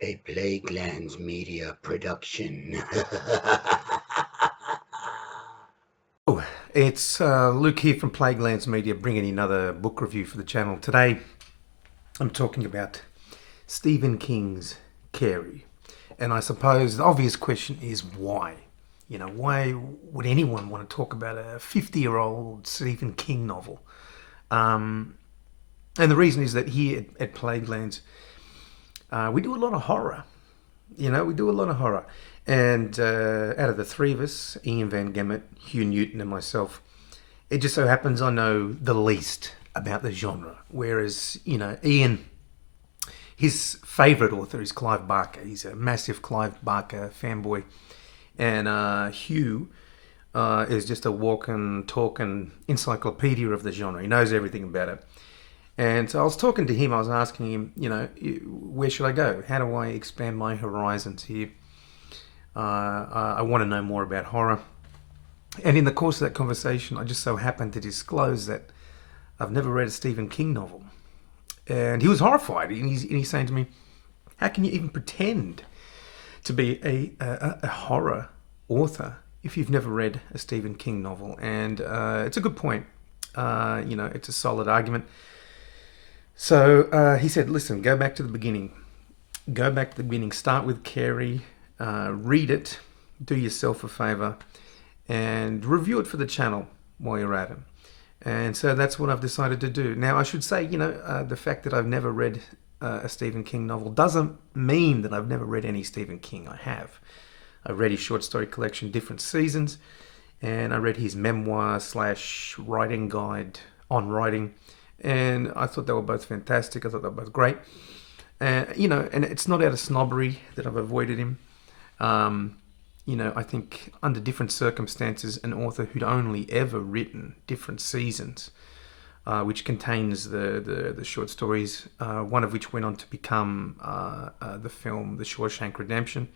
A Plaguelands Media production. Oh, it's Luke here from Plaguelands Media bringing you another book review for the channel. Today I'm talking about Stephen King's Carrie. And I suppose the obvious question is why? Why would anyone want to talk about a 50-year-old Stephen King novel? And the reason is that here at Plaguelands, we do a lot of horror. We do a lot of horror. And out of the three of us, Ian Van Gemmet, Hugh Newton, and myself, it just so happens I know the least about the genre. Whereas, Ian, his favourite author is Clive Barker. He's a massive Clive Barker fanboy. And Hugh is just a walking, talking encyclopedia of the genre. He knows everything about it. And so I was talking to him, I was asking him, where should I go? How do I expand my horizons here? I want to know more about horror. And in the course of that conversation, I just so happened to disclose that I've never read a Stephen King novel. And he was horrified. And he's saying to me, how can you even pretend to be a horror author if you've never read a Stephen King novel? And it's a good point. It's a solid argument. So he said, listen, go back to the beginning. Go back to the beginning. Start with Carrie. Read it. Do yourself a favour. And review it for the channel while you're at it. And so that's what I've decided to do. Now, I should say, the fact that I've never read a Stephen King novel doesn't mean that I've never read any Stephen King. I have. I read his short story collection, Different Seasons, and I read his memoir / writing guide on writing, and I thought they were both fantastic. I thought they were both great. And it's not out of snobbery that I've avoided him. I think under different circumstances, an author who'd only ever written Different Seasons, which contains the short stories, one of which went on to become the film The Shawshank Redemption,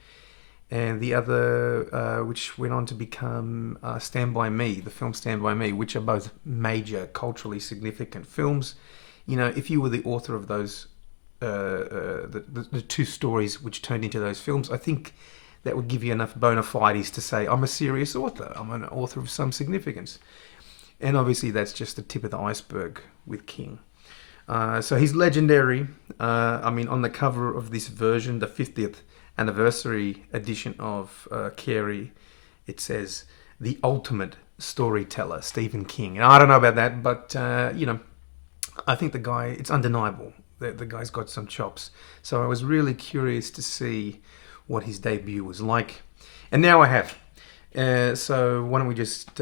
and the other which went on to become Stand By Me, the film Stand By Me, which are both major culturally significant films. If you were the author of those, the two stories which turned into those films, I think that would give you enough bona fides to say, I'm a serious author. I'm an author of some significance. And obviously that's just the tip of the iceberg with King. So he's legendary. On the cover of this version, the 50th anniversary edition of Carrie, it says, the ultimate storyteller, Stephen King. And I don't know about that, but, I think the guy, it's undeniable. The guy's got some chops. So I was really curious to see what his debut was like. And now I have. So why don't we just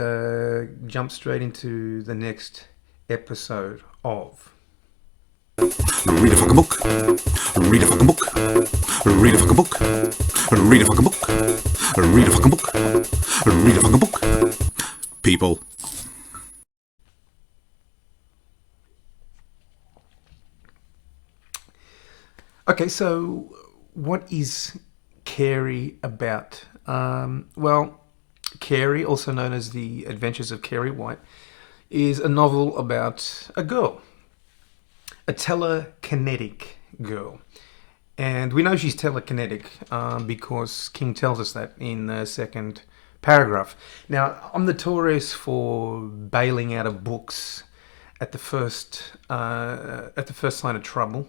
jump straight into the next episode of Read a fucking book. Read a fucking book. Read a fucking book. Read a fucking book. Read a fucking book. Read a fucking book. People. Okay, so what is Carrie about? Carrie, also known as The Adventures of Carrie White, is a novel about a girl, a telekinetic girl. And we know she's telekinetic because King tells us that in the second paragraph. Now, I'm notorious for bailing out of books at the first sign of trouble.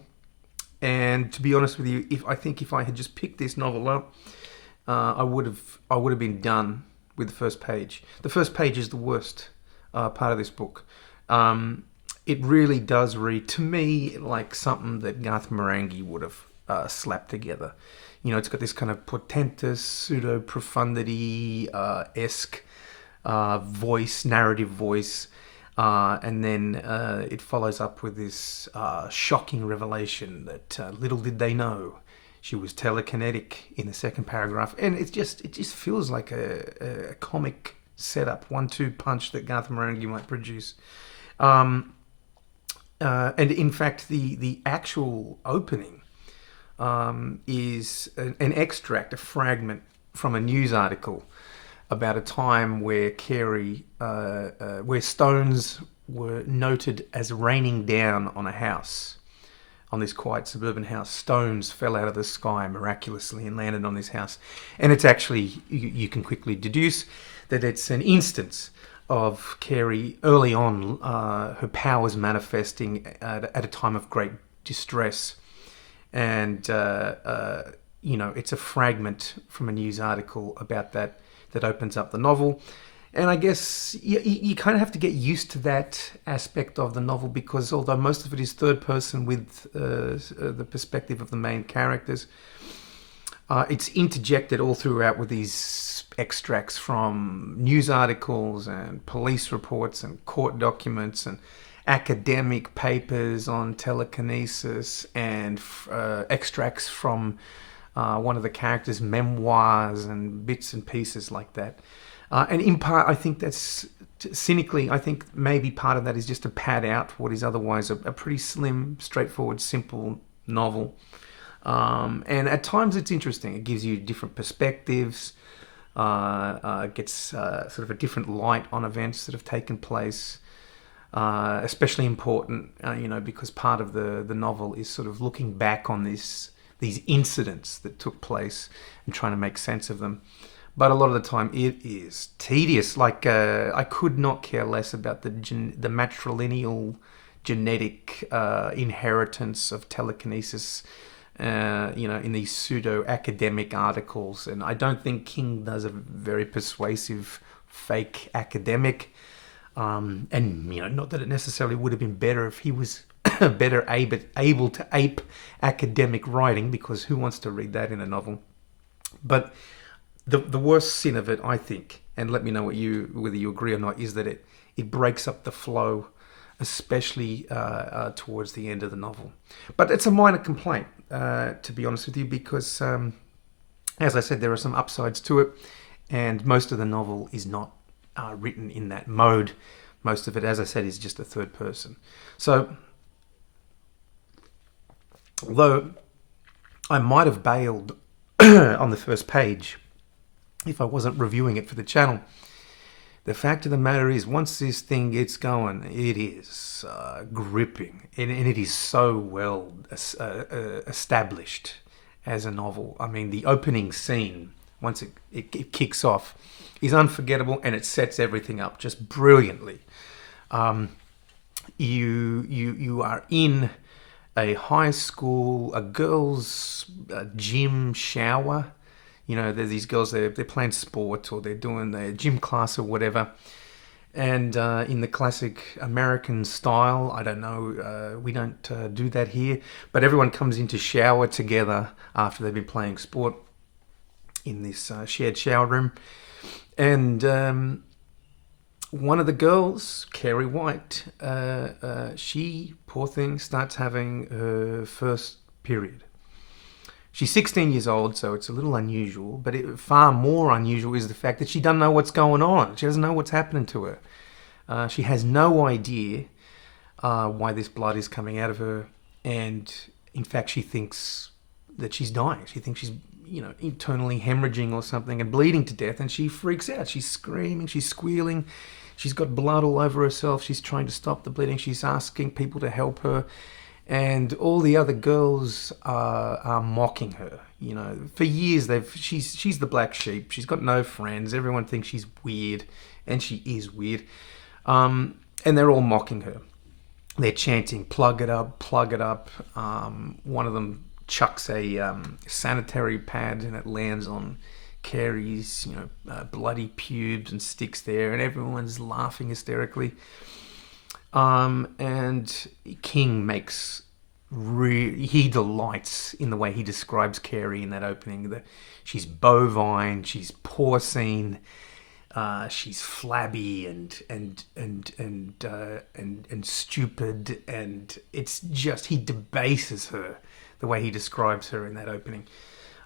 And to be honest with you, if I had just picked this novel up, I would have been done with the first page. The first page is the worst part of this book. It really does read to me like something that Garth Marenghi would have slapped together. It's got this kind of portentous, pseudo profundity esque narrative voice. And then it follows up with this shocking revelation that little did they know she was telekinetic in the second paragraph, and it just feels like a comic setup, 1-2 punch that Garth Marenghi might produce. And in fact, the actual opening is an extract, a fragment from a news article about a time where where stones were noted as raining down on a house on this quiet suburban house. Stones fell out of the sky miraculously and landed on this house. And it's actually, you can quickly deduce that it's an instance of Carrie early on, her powers manifesting at a time of great distress. And, it's a fragment from a news article about that opens up the novel. And I guess you kind of have to get used to that aspect of the novel, because although most of it is third person with the perspective of the main characters, it's interjected all throughout with these extracts from news articles and police reports and court documents and academic papers on telekinesis and extracts from one of the characters' memoirs and bits and pieces like that. And in part, I think that's, cynically, I think maybe part of that is just to pad out what is otherwise a pretty slim, straightforward, simple novel. And at times it's interesting. It gives you different perspectives, gets sort of a different light on events that have taken place. Especially important, because part of the novel is sort of looking back on these incidents that took place and trying to make sense of them. But a lot of the time it is tedious. Like, I could not care less about the matrilineal genetic inheritance of telekinesis, in these pseudo-academic articles. And I don't think King does a very persuasive fake academic. And, not that it necessarily would have been better if he was better able to ape academic writing, because who wants to read that in a novel? But the worst sin of it, I think, and let me know whether you agree or not, is that it breaks up the flow, especially towards the end of the novel. But it's a minor complaint, to be honest with you, because, as I said, there are some upsides to it, and most of the novel is not written in that mode. Most of it, as I said, is just a third person. So, although I might have bailed on the first page if I wasn't reviewing it for the channel, the fact of the matter is, once this thing gets going, it is gripping, and it is so well established as a novel. I mean, the opening scene, once it kicks off, is unforgettable, and it sets everything up just brilliantly. You are in a high school, a girls' gym shower. There's these girls, they're playing sport, or they're doing their gym class or whatever. And in the classic American style, I don't know, we don't do that here, but everyone comes in to shower together after they've been playing sport in this shared shower room. And one of the girls, Carrie White, she, poor thing, starts having her first period. She's 16 years old, so it's a little unusual, but far more unusual is the fact that she doesn't know what's going on. She doesn't know what's happening to her. She has no idea why this blood is coming out of her, and in fact she thinks that she's dying. She thinks she's internally hemorrhaging or something and bleeding to death, and she freaks out. She's screaming, she's squealing, she's got blood all over herself. She's trying to stop the bleeding. She's asking people to help her. And all the other girls are mocking her. For years she's the black sheep. She's got no friends. Everyone thinks she's weird, and she is weird. And they're all mocking her. They're chanting, "Plug it up, plug it up." One of them chucks a sanitary pad, and it lands on Carrie's, bloody pubes and sticks there, and everyone's laughing hysterically. And King he delights in the way he describes Carrie in that opening. She's bovine, she's porcine, she's flabby and stupid, and it's just, he debases her the way he describes her in that opening.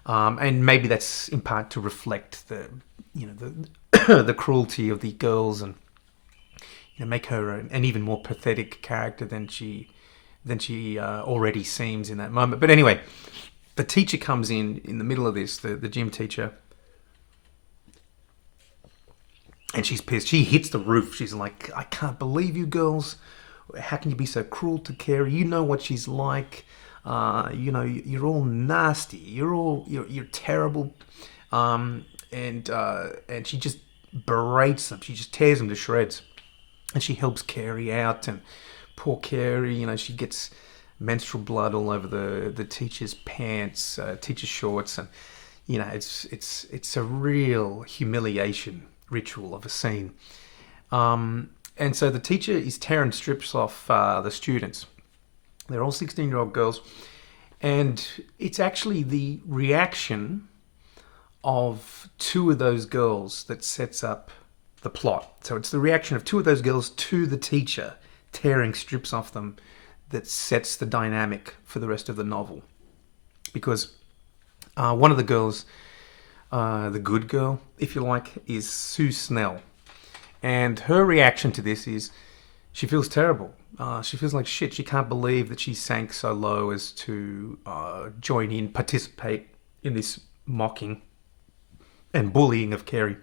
And maybe that's in part to reflect the cruelty of the girls, and make her an even more pathetic character than she already seems in that moment. But anyway, the teacher comes in the middle of this, the gym teacher, and she's pissed. She hits the roof. She's like, "I can't believe you girls. How can you be so cruel to Carrie? You know what she's like. You're all nasty. You're terrible. And she just berates them. She just tears them to shreds. And she helps Carrie out. And poor Carrie, she gets menstrual blood all over the teacher's pants, teacher's shorts, and it's a real humiliation ritual of a scene. And so the teacher is tearing strips off the students. They're all 16-year-old girls. And it's actually the reaction of two of those girls that sets up the plot. So it's the reaction of two of those girls to the teacher tearing strips off them that sets the dynamic for the rest of the novel. Because one of the girls, the good girl, if you like, is Sue Snell. And her reaction to this is she feels terrible. She feels like shit. She can't believe that she sank so low as to participate in this mocking and bullying of Carrie.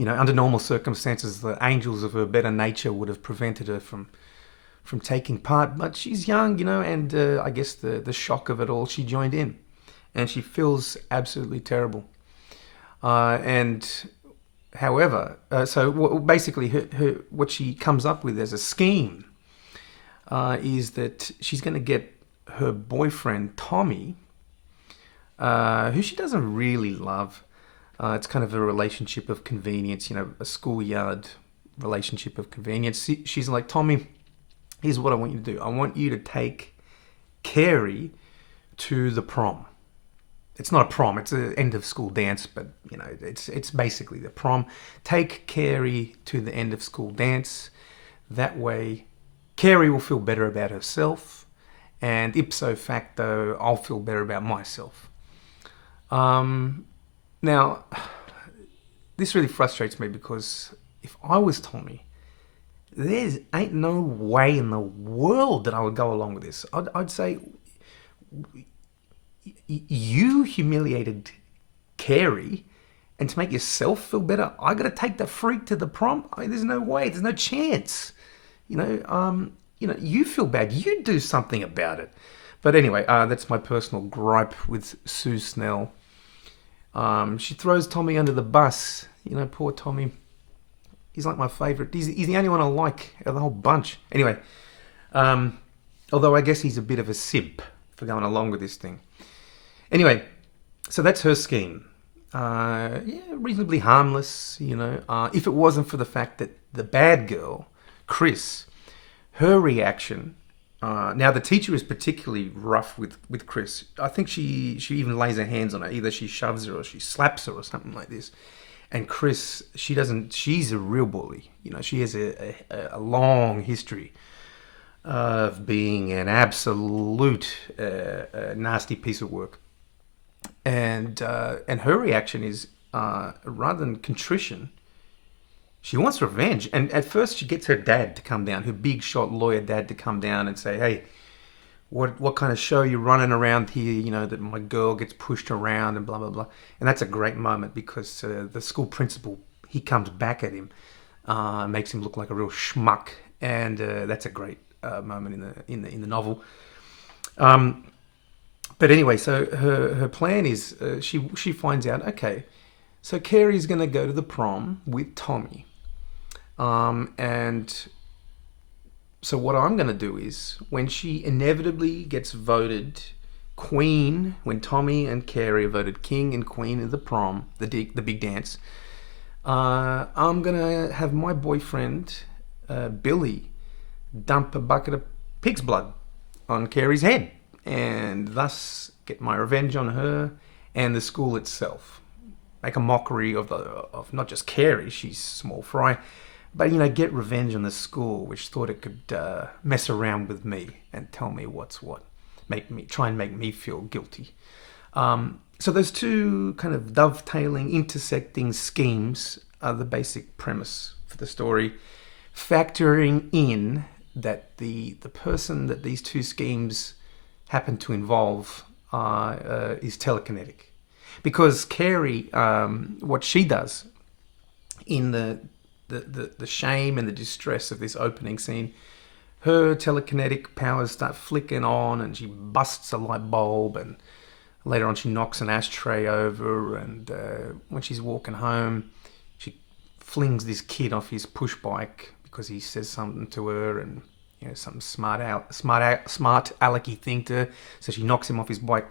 Under normal circumstances, the angels of her better nature would have prevented her from taking part. But she's young, and I guess the shock of it all, she joined in. And she feels absolutely terrible. However, basically what she comes up with as a scheme is that she's going to get her boyfriend, Tommy, who she doesn't really love. It's kind of a relationship of convenience, a schoolyard relationship of convenience. She's like, Tommy, here's what I want you to do. I want you to take Carrie to the prom. It's not a prom, it's an end of school dance, but it's basically the prom. Take Carrie to the end of school dance. That way, Carrie will feel better about herself, and ipso facto, I'll feel better about myself. Now, this really frustrates me because if I was Tommy, there ain't no way in the world that I would go along with this. I'd say, you humiliated Carrie, and to make yourself feel better, I got to take the freak to the prom. There's no way. There's no chance. You feel bad. You do something about it. But anyway, that's my personal gripe with Sue Snell. She throws Tommy under the bus. Poor Tommy. He's like my favorite. He's the only one I like of the whole bunch. Anyway, although I guess he's a bit of a simp for going along with this thing. Anyway, so that's her scheme. Reasonably harmless, if it wasn't for the fact that the bad girl, Chris, her reaction, now the teacher is particularly rough with Chris. I think she even lays her hands on her. Either she shoves her or she slaps her or something like this. And Chris, she's a real bully. She has a long history of being an absolute nasty piece of work. And her reaction is, rather than contrition, she wants revenge. And at first she gets her dad to come down, her big shot lawyer dad to come down and say, hey, what kind of show you running around here, that my girl gets pushed around and blah, blah, blah. And that's a great moment because the school principal, he comes back at him, makes him look like a real schmuck. And that's a great moment in the novel. But anyway, so her plan is she finds out, okay, so Carrie's going to go to the prom with Tommy. And so what I'm going to do is when she inevitably gets voted queen, when Tommy and Carrie are voted king and queen of the prom, the big dance, I'm going to have my boyfriend, Billy, dump a bucket of pig's blood on Carrie's head, and thus get my revenge on her and the school itself. Make a mockery of not just Carrie, she's small fry, but get revenge on the school, which thought it could mess around with me and tell me what's what, try and make me feel guilty. So those two kind of dovetailing, intersecting schemes are the basic premise for the story, factoring in that the person that these two schemes happen to involve is telekinetic. Because Carrie, what she does in the shame and the distress of this opening scene, her telekinetic powers start flicking on, and she busts a light bulb, and later on she knocks an ashtray over, and when she's walking home, she flings this kid off his push bike because he says something to her, and some smart alecky thing to her, so she knocks him off his bike.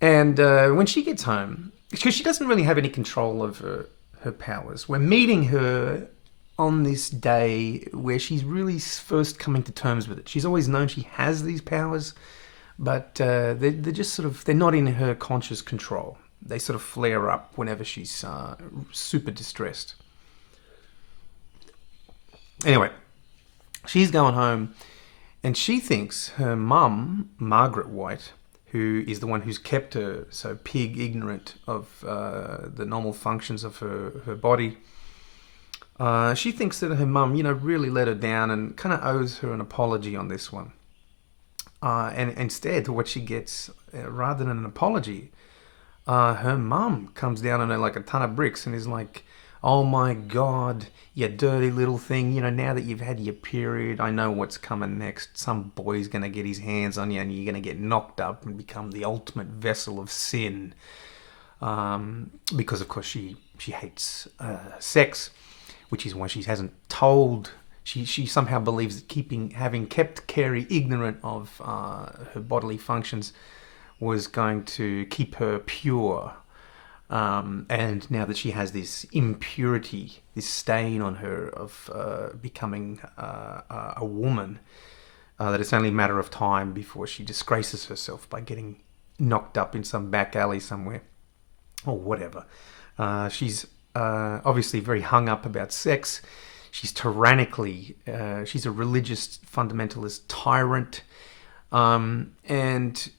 And when she gets home, because she doesn't really have any control of her powers, we're meeting her on this day where she's really first coming to terms with it. She's always known she has these powers, but they're just sort of, they're not in her conscious control. They sort of flare up whenever she's super distressed. Anyway, she's going home, and she thinks her mum, Margaret White, who is the one who's kept her so pig ignorant of the normal functions of her body, she thinks that her mum, really let her down and kind of owes her an apology on this one. And instead, what she gets, rather than an apology, her mum comes down on her like a ton of bricks and is like, "Oh my God, you dirty little thing. Now that you've had your period, I know what's coming next. Some boy's going to get his hands on you and you're going to get knocked up and become the ultimate vessel of sin." Because, of course, she hates sex, which is why she hasn't told. She somehow believes that having kept Carrie ignorant of her bodily functions was going to keep her pure. And now that she has this impurity, this stain on her of becoming a woman, that it's only a matter of time before she disgraces herself by getting knocked up in some back alley somewhere, or whatever. She's obviously very hung up about sex. She's tyrannically, she's a religious fundamentalist tyrant. And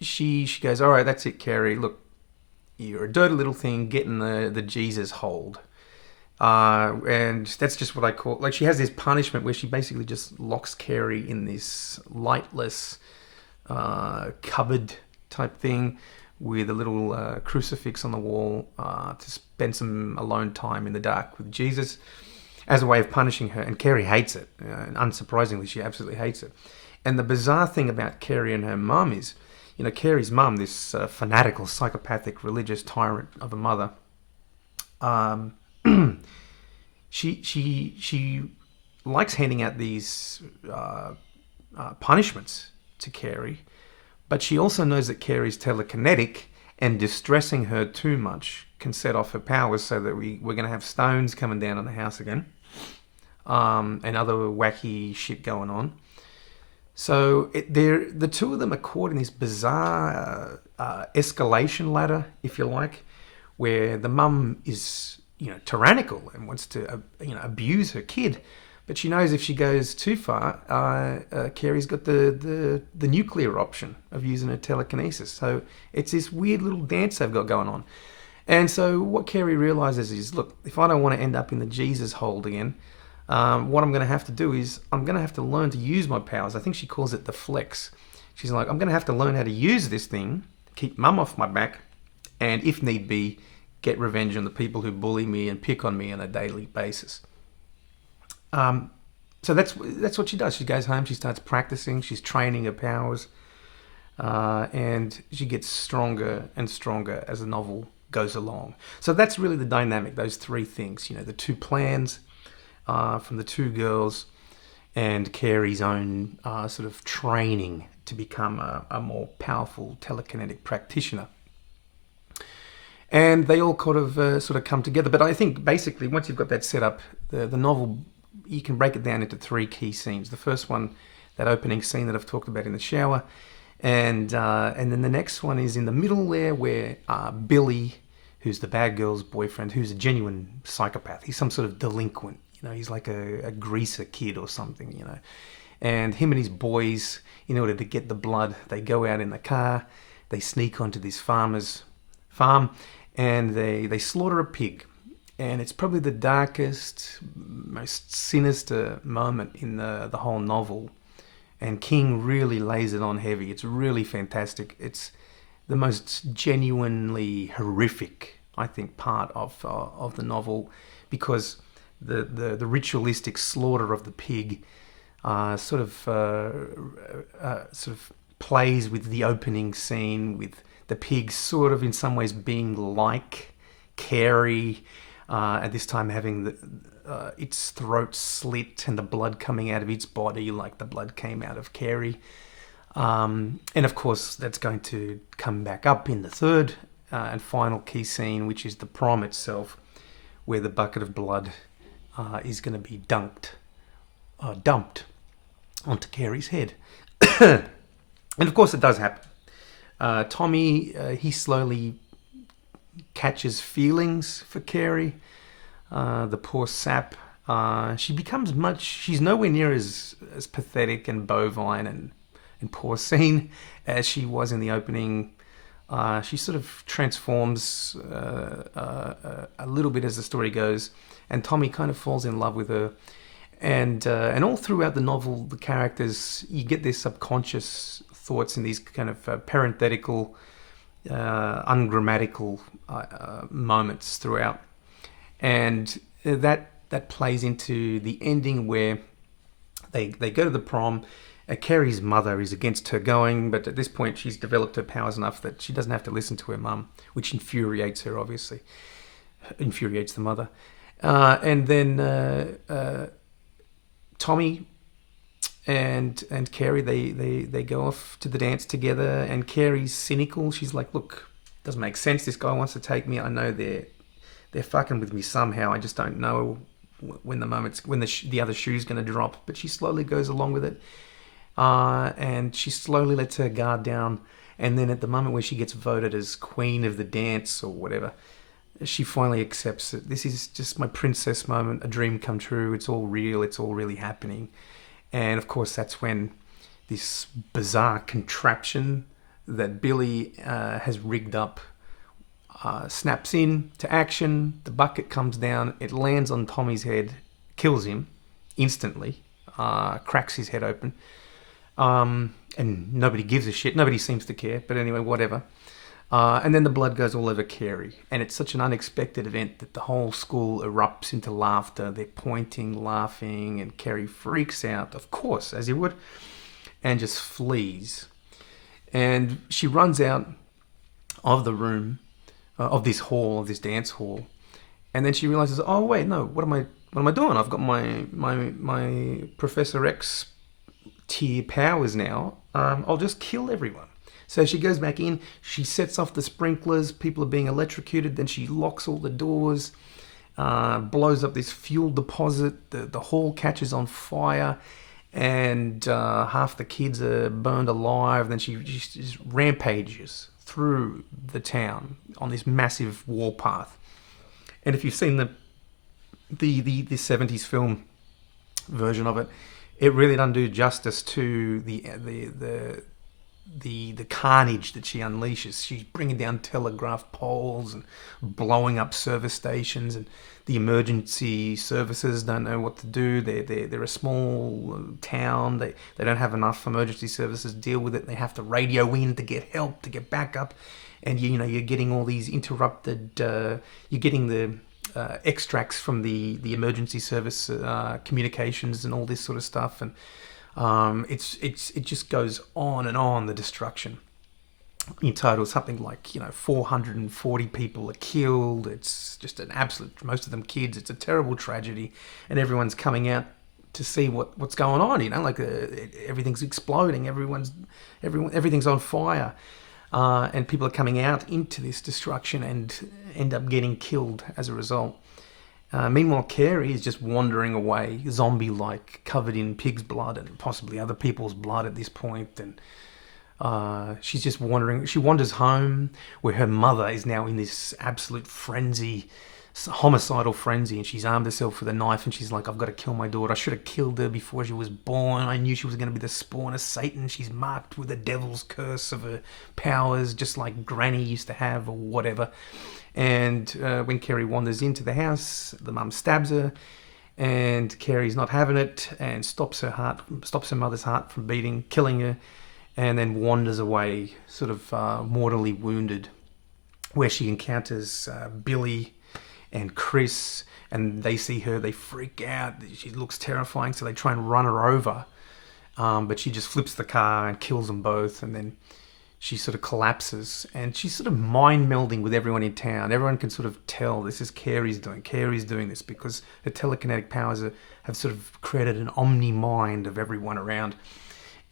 she goes, "All right, that's it, Carrie. Look, you're a dirty little thing, get in the Jesus hold." And that's just what I call, like, she has this punishment where she basically just locks Carrie in this lightless cupboard type thing with a little crucifix on the wall to spend some alone time in the dark with Jesus as a way of punishing her. And Carrie hates it. And unsurprisingly, she absolutely hates it. And the bizarre thing about Carrie and her mum is, Carrie's mum, this fanatical, psychopathic, religious tyrant of a mother, she likes handing out these punishments to Carrie, but she also knows that Carrie's telekinetic, and distressing her too much can set off her powers, so that we're going to have stones coming down on the house again, and other wacky shit going on. So the two of them are caught in this bizarre escalation ladder, if you like, where the mum is, tyrannical and wants to, abuse her kid, but she knows if she goes too far, Carrie's got the nuclear option of using her telekinesis. So it's this weird little dance they've got going on. And so what Carrie realizes is, look, if I don't want to end up in the Jesus hold again, what I'm going to have to do is I'm going to have to learn to use my powers. I think she calls it the flex. She's like, I'm going to have to learn how to use this thing, keep mum off my back, and if need be, get revenge on the people who bully me and pick on me on a daily basis. So that's what she does. She goes home, she starts practicing, she's training her powers, and she gets stronger and stronger as the novel goes along. So that's really the dynamic, those three things, the two plans from the two girls, and Carrie's own sort of training to become a more powerful telekinetic practitioner. And they all sort of come together. But I think basically once you've got that set up, the novel, you can break it down into three key scenes. The first one, that opening scene that I've talked about in the shower, and then the next one is in the middle there, where Billy, who's the bad girl's boyfriend, who's a genuine psychopath. He's some sort of delinquent. He's like a greaser kid or something, And him and his boys, in order to get the blood, they go out in the car, they sneak onto this farmer's farm, and they slaughter a pig. And it's probably the darkest, most sinister moment in the whole novel. And King really lays it on heavy. It's really fantastic. It's the most genuinely horrific, I think, part of the novel, because the ritualistic slaughter of the pig sort of plays with the opening scene, with the pig sort of in some ways being like Carrie, at this time having its throat slit and the blood coming out of its body like the blood came out of Carrie. And of course, that's going to come back up in the third and final key scene, which is the prom itself, where the bucket of blood is going to be dumped onto Carrie's head. And of course, it does happen. Tommy, he slowly catches feelings for Carrie. The poor sap. She's nowhere near as pathetic and bovine and porcine as she was in the opening. She sort of transforms a little bit as the story goes, and Tommy kind of falls in love with her. And all throughout the novel, the characters, you get their subconscious thoughts in these kind of parenthetical, ungrammatical moments throughout. And that plays into the ending where they go to the prom. Carrie's mother is against her going, but at this point she's developed her powers enough that she doesn't have to listen to her mum, which infuriates her, obviously. Infuriates the mother. And then Tommy and Carrie, they go off to the dance together, and Carrie's cynical. She's like, look, doesn't make sense. This guy wants to take me. I know they're fucking with me somehow. I just don't know when the other shoe's going to drop. But she slowly goes along with it. And she slowly lets her guard down, and then at the moment where she gets voted as queen of the dance or whatever, she finally accepts it. This is just my princess moment, a dream come true. It's all real. It's all really happening. And of course, that's when this bizarre contraption that Billy has rigged up snaps in to action. The bucket comes down. It lands on Tommy's head, kills him instantly, cracks his head open. And nobody gives a shit. Nobody seems to care. But anyway, whatever. And then the blood goes all over Carrie. And it's such an unexpected event that the whole school erupts into laughter. They're pointing, laughing, and Carrie freaks out, of course, as you would, and just flees. And she runs out of the room, of this hall, of this dance hall. And then she realizes, oh, wait, no, what am I doing? I've got my Professor X tier powers now. I'll just kill everyone. So she goes back in, she sets off the sprinklers, people are being electrocuted, then she locks all the doors, blows up this fuel deposit, the hall catches on fire, and half the kids are burned alive. Then she just rampages through the town on this massive warpath. And if you've seen the 70s film version of it, it really doesn't do justice to the carnage that she unleashes. She's bringing down telegraph poles and blowing up service stations, and the emergency services don't know what to do. They're a small town. They don't have enough emergency services to deal with it. They have to radio in to get help, to get backup, and you're getting all these interrupted. You're getting the extracts from the emergency service communications and all this sort of stuff, and it just goes on and on, the destruction. In total, something like 440 people are killed. It's just an absolute, most of them kids. It's a terrible tragedy, and everyone's coming out to see what's going on. Everything's exploding. Everything's on fire, and people are coming out into this destruction and end up getting killed as a result. Meanwhile, Carrie is just wandering away, zombie-like, covered in pig's blood and possibly other people's blood at this point. And she's just wandering. She wanders home, where her mother is now in this absolute frenzy, homicidal frenzy, and she's armed herself with a knife, and she's like, I've got to kill my daughter. I should have killed her before she was born. I knew she was going to be the spawn of Satan. She's marked with the devil's curse of her powers, just like Granny used to have, or whatever. And when Carrie wanders into the house, the mum stabs her, and Carrie's not having it, and stops her mother's heart from beating, killing her, and then wanders away, sort of mortally wounded, where she encounters Billy and Chris, and they see her, they freak out. She looks terrifying, so they try and run her over but she just flips the car and kills them both, and then she sort of collapses, and she's sort of mind melding with everyone in town. Everyone can sort of tell this is Carrie's doing. Carrie's doing this because her telekinetic powers have sort of created an omni mind of everyone around,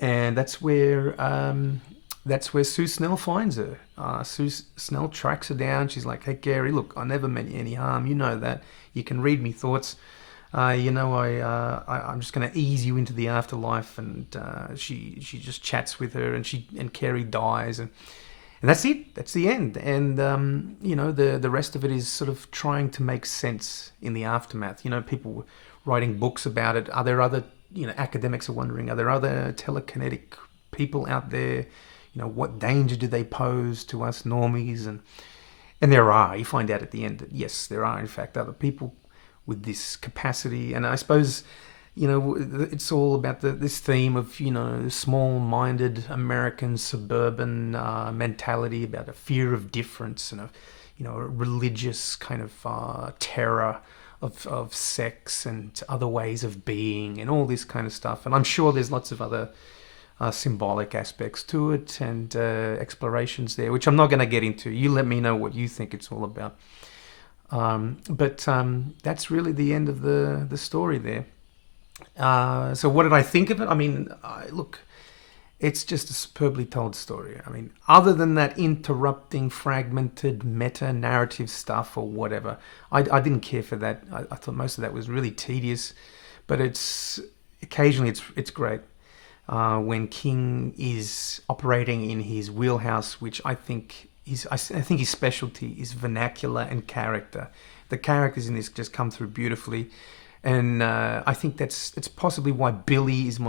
and that's where Sue Snell finds her. Sue Snell tracks her down. She's like, "Hey, Carrie, look, I never meant you any harm. You know that. You can read me thoughts. I'm just going to ease you into the afterlife." And she just chats with her, and Carrie dies, and that's it. That's the end. And the rest of it is sort of trying to make sense in the aftermath. People writing books about it. Are there other academics are wondering, are there other telekinetic people out there? What danger do they pose to us normies? And there are. You find out at the end that yes, there are in fact other people with this capacity. And I suppose it's all about this theme of small-minded American suburban mentality about a fear of difference and a religious kind of terror of sex and other ways of being and all this kind of stuff. And I'm sure there's lots of other symbolic aspects to it and explorations there, which I'm not going to get into. You let me know what you think it's all about. But that's really the end of the story there. So what did I think of it? I mean, look, it's just a superbly told story. I mean, other than that interrupting, fragmented, meta-narrative stuff or whatever, I didn't care for that. I thought most of that was really tedious, but occasionally it's great. When King is operating in his wheelhouse, which I think his specialty is vernacular and character. The characters in this just come through beautifully, and I think that's possibly why Billy is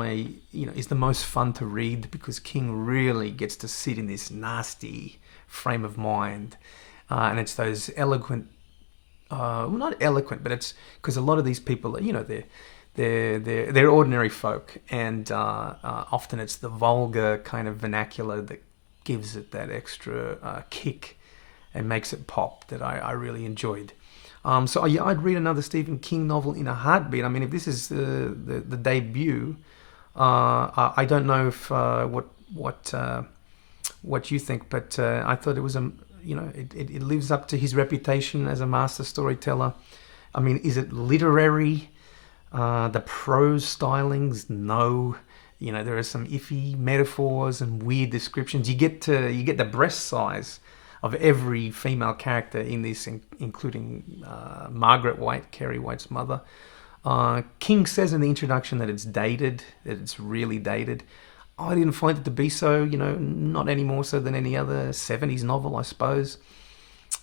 is the most fun to read, because King really gets to sit in this nasty frame of mind, and it's those eloquent, not eloquent, but it's because a lot of these people, they're ordinary folk, and often it's the vulgar kind of vernacular that gives it that extra kick and makes it pop that I really enjoyed. So yeah, I'd read another Stephen King novel in a heartbeat. I mean, if this is the debut, I don't know if what you think, but I thought it was it lives up to his reputation as a master storyteller. I mean, is it literary? The prose stylings, no. There are some iffy metaphors and weird descriptions. You get the breast size of every female character in this, including Margaret White, Carrie White's mother. King says in the introduction that it's dated, that it's really dated. I didn't find it to be so, not any more so than any other 70s novel, I suppose.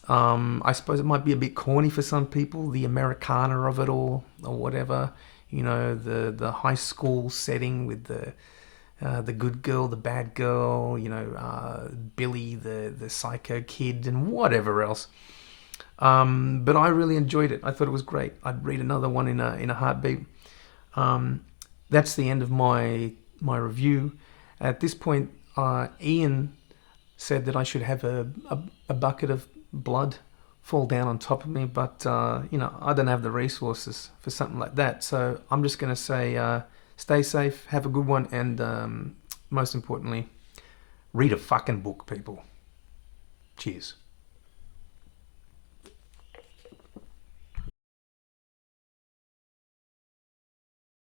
I suppose it might be a bit corny for some people, the Americana of it all, or whatever. The high school setting with the good girl, the bad girl, Billy, the psycho kid, and whatever else. But I really enjoyed it. I thought it was great. I'd read another one in a heartbeat. That's the end of my review. At this point, Ian said that I should have a bucket of blood fall down on top of me, but I don't have the resources for something like that. So I'm just going to say, stay safe, have a good one, and most importantly, read a fucking book, people. Cheers.